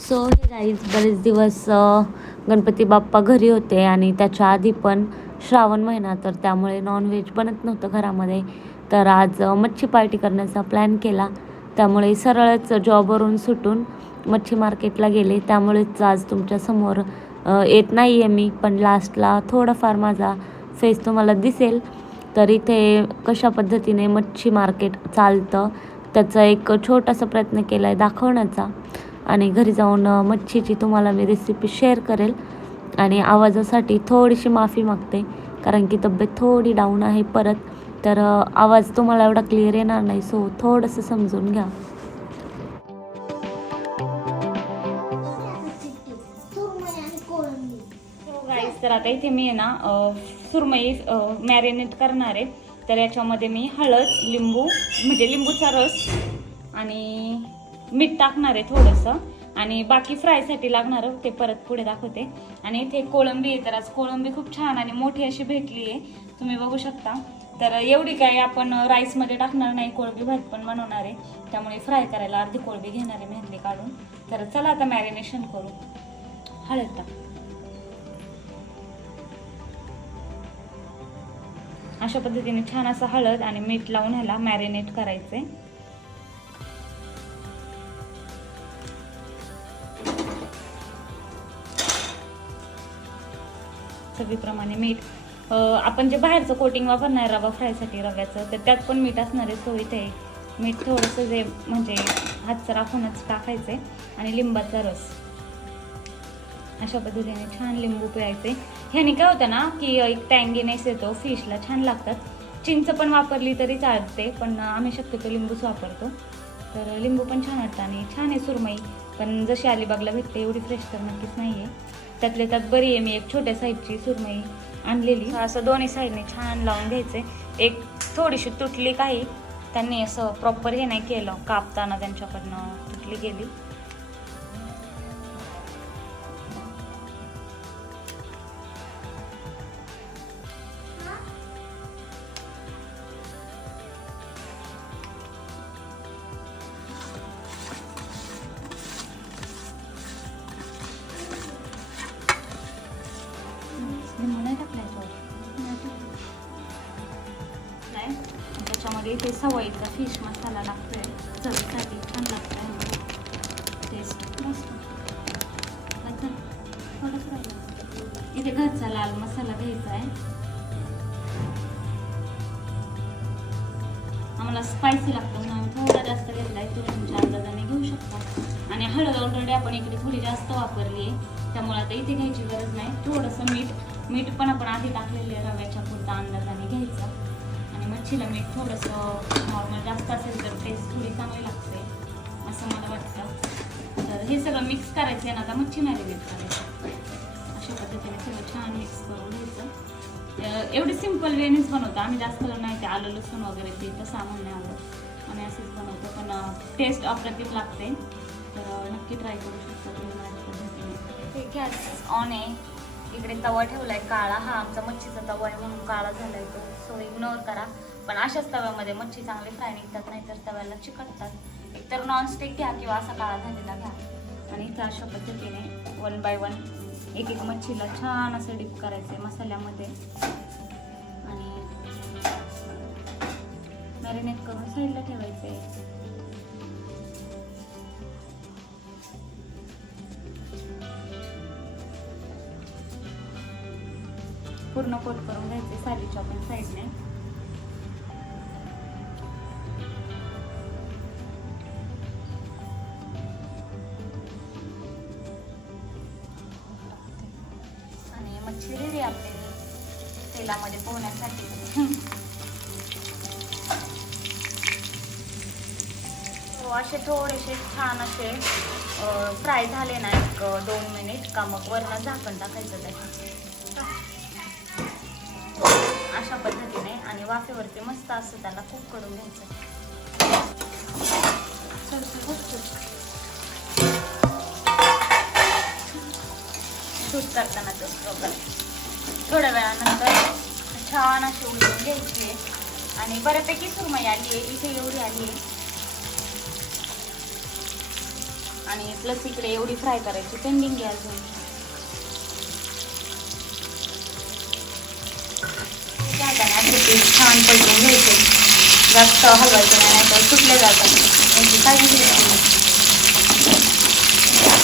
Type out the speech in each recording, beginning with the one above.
So हे guys बरेच दिवस गणपती बाप्पा घरी होते आणि त्याच्या आधी पण श्रावण महिना तर त्यामुळे नॉनव्हेज बनत नव्हतं घरामध्ये. तर आज मच्छी पार्टी करण्याचा प्लॅन केला. त्यामुळे सरळच जॉबवरून सुटून मच्छी मार्केटला गेले. त्यामुळेच आज तुमच्यासमोर येत नाही आहे मी पण लास्टला थोडंफार माझा फेस तुम्हाला दिसेल. तर इथे कशा पद्धतीने मच्छी मार्केट चालतं त्याचा एक छोटासा प्रयत्न केला आहे दाखवण्याचा. आणि घरी जाऊन मच्छीची तुम्हाला मी रेसिपी शेअर करेल. आणि आवाजासाठी थोडीशी माफी मागते कारण की तब्येत थोडी डाऊन आहे परत. तर आवाज तुम्हाला एवढा क्लिअर येणार नाही सो थोडंसं समजून घ्या. हो, तर आता इथे मी आहे ना सुरमई मॅरिनेट करणार आहे. तर याच्यामध्ये मी हळद लिंबू म्हणजे लिंबूचा रस आणि मीठ टाकणार आहे थोडंसं. आणि बाकी फ्रायसाठी लागणार ते परत पुढे दाखवते. आणि इथे कोळंबी आहे तर आज कोळंबी खूप छान आणि मोठी अशी भेटली आहे. तुम्ही बघू शकता. तर एवढी काय आपण राईसमध्ये टाकणार नाही कोळंबी भात पण बनवणार आहे. त्यामुळे फ्राय करायला अर्धी कोळंबी घेणार आहे मेहंदी काढून. तर चला आता मॅरिनेशन करू. हळद टाक. अशा पद्धतीने छान असं हळद आणि मीठ लावून ह्याला मॅरिनेट करायचे चवीप्रमाणे मीठ. आपण जे बाहेरचं कोटिंग वापरणार रवा फ्रायसाठी रव्याचं तर त्यात पण मीठ असणार आहे इथे मीठ थोडंसं जे म्हणजे हातचं राखूनच टाकायचं आणि लिंबाचा रस. अशा पद्धतीने छान लिंबू पिळायचे. ह्याने काय होतं ना की एक टँगीनेस येतो फिशला छान लागतात. चिंच पण वापरली तरी चालते पण आम्ही शक्यतो लिंबूच वापरतो. तर लिंबू पण छान वाटतं आणि छान आहे सुरमई. पण जशी अलिबागला भेटते एवढी फ्रेश तर नक्कीच नाही आहे त्यातल्या त्यात बरी आहे मी एक छोट्या साईजची सुरमई आणलेली. असं दोन्ही साईडने छान लावून घ्यायचे एक थोडीशी तुटली काही त्यांनी असं प्रॉपर हे नाही केलं कापताना त्यांच्याकडनं तुटली गेली. इथे सवयीचा फिश मसाला लागतोय. चवीसाठी छान लागतोय. टेस्ट मस्त. थोडंच राहिलं. इथे घरचा लाल मसाला घ्यायचा आहे. आम्हाला स्पायसी लागतो म्हणून आम्ही थोडा जास्त घेतला आहे. तुम्ही तुमच्या अंदाजाने घेऊ शकता. आणि हळद ऑलरेडी आपण इकडे थोडी जास्त वापरली आहे. त्यामुळे आता इथे घ्यायची गरज नाही. थोडंसं मीठ. मीठ पण आपण आधी टाकलेले रव्याच्या पुरता अंदाजाने घ्यायचा. मच्छीला मीठ थोडंसं नॉर्मल जास्त असेल तर टेस्ट थोडी चांगली लागते असं मला वाटतं. तर हे सगळं मिक्स करायचं आहे ना आता मच्छी मॅरिनेट करायचं अशा पद्धतीने सगळं छान मिक्स करून घ्यायचं. एवढी सिंपल वेनेच बनवतो. आम्ही जास्त नाही ते आलं लसूण वगैरे ते तसं आम्हाला नाही आवडत. आम्ही असंच बनवतो पण टेस्ट अप्रतिम लागते. तर नक्की ट्राय करू शकता तुम्ही माझ्या पद्धतीने. गॅस ऑन आहे. इकडे तवा ठेवला आहे काळा हा आमचा मच्छीचा तवा आहे म्हणून काळा झाला आहे तो. सो इग्नोर करा. पण अशाच तव्यामध्ये मच्छी चांगले फ्राय निघतात नाहीतर तव्याला चिकटतात. एकतर नॉनस्टिक घ्या किंवा असा काळा झालेला घ्या. आणि इथं अशा पद्धतीने वन बाय वन एक एक मच्छीला छान असं डिप करायचं आहे मसाल्यामध्ये. आणि मॅरिनेट करून साईडला ठेवायचं पूर्ण कोट करून घ्यायचे सालीच्या पण साईडने. आणि मच्छी रेडी आपली. तेलामध्ये पोहण्यासाठी. हो असे थोडेसे छान असे फ्राय झाले ना एक दोन मिनिट का मग वरनं झाकण टाकायचं त्याच्या वाफेवरती मस्त असं त्याला कुक करून घ्यायचं. थोडंसं शूट करताना तो प्रॉब्लेम थोड्या वेळानंतर छान अशी उलटून घ्यायची आहे. आणि बऱ्यापैकी सुरमई आली आहे इथे एवढी आली आहे. आणि प्लस इकडे एवढी फ्राय करायची पेंडिंग आहे अजून. छान पलटून घ्यायचे. जास्त हलवायचं नाही नाहीतर सुटले जातात. त्यांची काळजी घ्यायची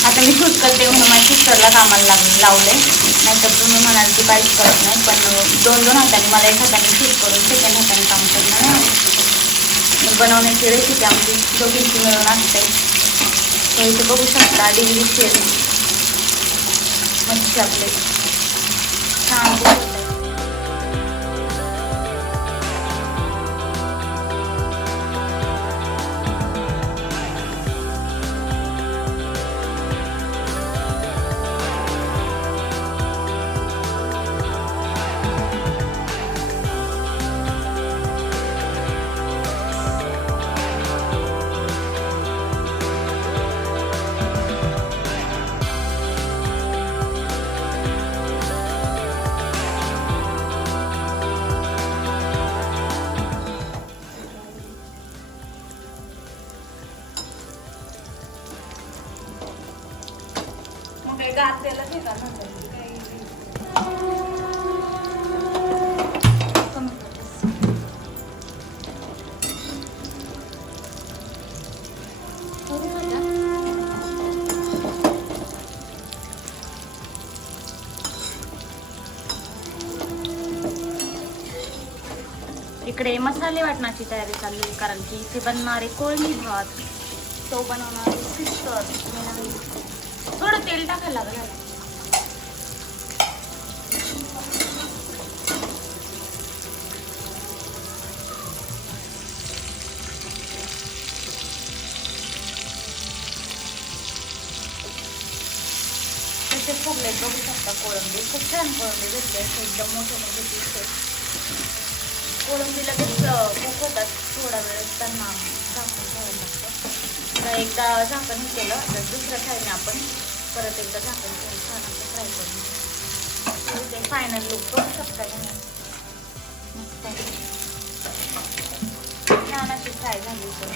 आता मी शूट करते म्हणून माझ्या सिस्टरला कामाला लाग लावले. नाहीतर तुम्ही म्हणाल की काहीच करत नाही पण दोन दोन हाताने मला एक हाताने शूट करून सेकंड हाताने काम करणार आहे बनवण्याची रेसिपी आमची दोघींची मिळून असते. हे इथे बघू शकता डिग्री शेल मच्छी आपले. छान मग काय इकडे मसाले वाटण्याची तयारी चालली आहे कारण की इथे बनणारे कोळणी भात तो बनवणारे सिस्टर थोडं तेल टाकायला लागलं याला. फुगले बघू शकता कोळंबी. खूप छान कोळंबी भेटते. एकदम मोठे मोठे दिसते कोळंबी लगेच होतात थोडा वेळ त्यांना झाकून लागतं. आता एकदा झाकण हे केलं तर दुसऱ्या साईडने आपण परत एकदा झाकण ठेवून छान असं फ्राय करून. ते फायनल लुक करू शकता तुम्ही. छान अशी फ्राय झाली तर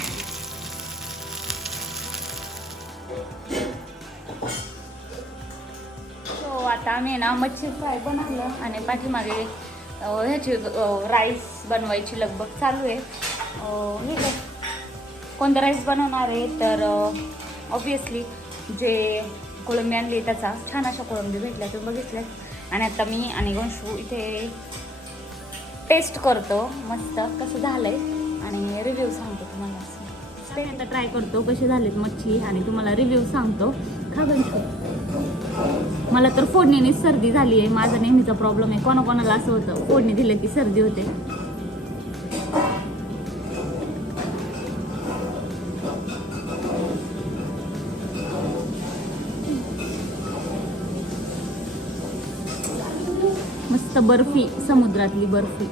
सो आता आम्ही ना मच्छी फ्राय बनवलं आणि पाठीमागे ह्याची राईस बनवायची लगभग चालू आहे. हे कोणतं राईस बनवणार आहे तर ऑब्विसली जे कोळंबी आणली त्याचा छान अशा कोळंबी भेटल्या तुम्ही बघितल्या आणि आता मी आणि वंशू इथे टेस्ट करतो मस्त कसं झालंय. आणि रिव्ह्यू सांगतो तुम्हाला ते आता ट्राय करतो कसे झालेत मच्छी आणि तुम्हाला रिव्ह्यू सांगतो. खा वंशू. मला तर फोडणीनेच सर्दी झाली आहे. माझा नेहमीचा प्रॉब्लेम आहे. कोणाकोणाला असं होतं फोडणी दिलं की सर्दी होते. तर बर्फी समुद्रातली बर्फी.